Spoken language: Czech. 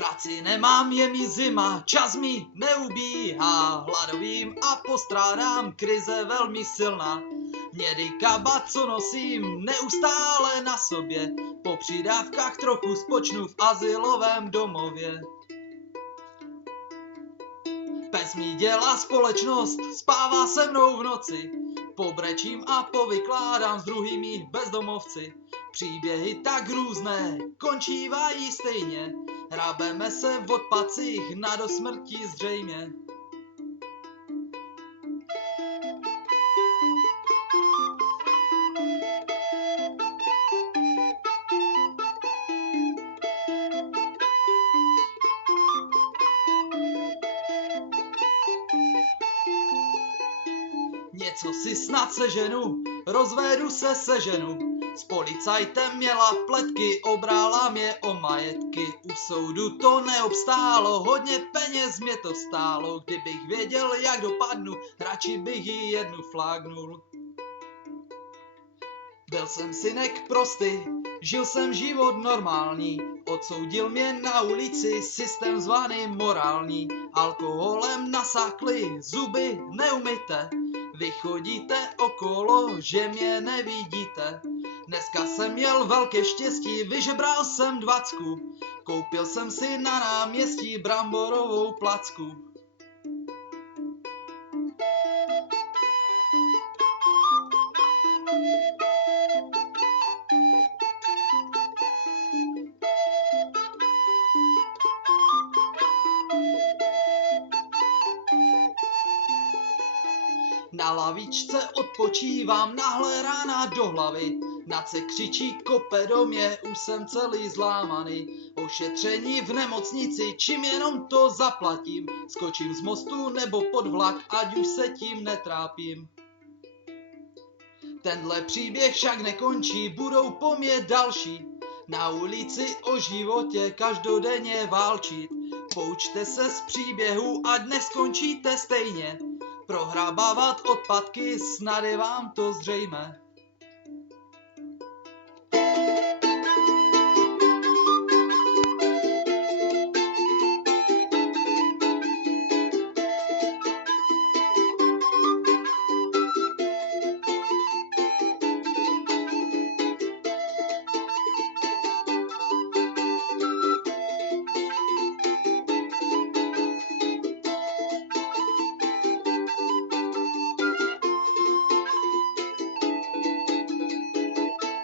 Práci nemám, je mi zima, čas mi neubíhá, hladovím a postrádám, krize velmi silná. Mědy kabát, co nosím neustále na sobě, po přidávkách trochu spočnu v azylovém domově. Pes mi dělá společnost, spává se mnou v noci, pobrečím a povykládám s druhými bezdomovci. Příběhy tak různé, končívají stejně, hrabeme se v odpadcích na do smrti zřejmě. Něco si snad seženu, rozvedu se seženu. S policajtem měla pletky, obrála mě o majetky. U soudu to neobstálo, hodně peněz mě to stálo. Kdybych věděl, jak dopadnu, radši bych ji jednu flágnul. Byl jsem synek prostý, žil jsem život normální. Odsoudil mě na ulici systém zvaný morální. Alkoholem nasákli, zuby neumyte. Vy chodíte okolo, že mě nevidíte. Dneska jsem měl velké štěstí, vyžebral jsem 20. Koupil jsem si na náměstí bramborovou placku. Na lavičce odpočívám, nahle rána do hlavy. Nace křičí, kope do mě, už jsem celý zlámaný. Ošetření v nemocnici, čím jenom to zaplatím. Skočím z mostu nebo pod vlak, ať už se tím netrápím. Tenhle příběh však nekončí, budou po mně další. Na ulici o životě každodenně válčit. Poučte se z příběhu, ať neskončíte stejně. Prohrabávat odpadky, snad je vám to zřejmé.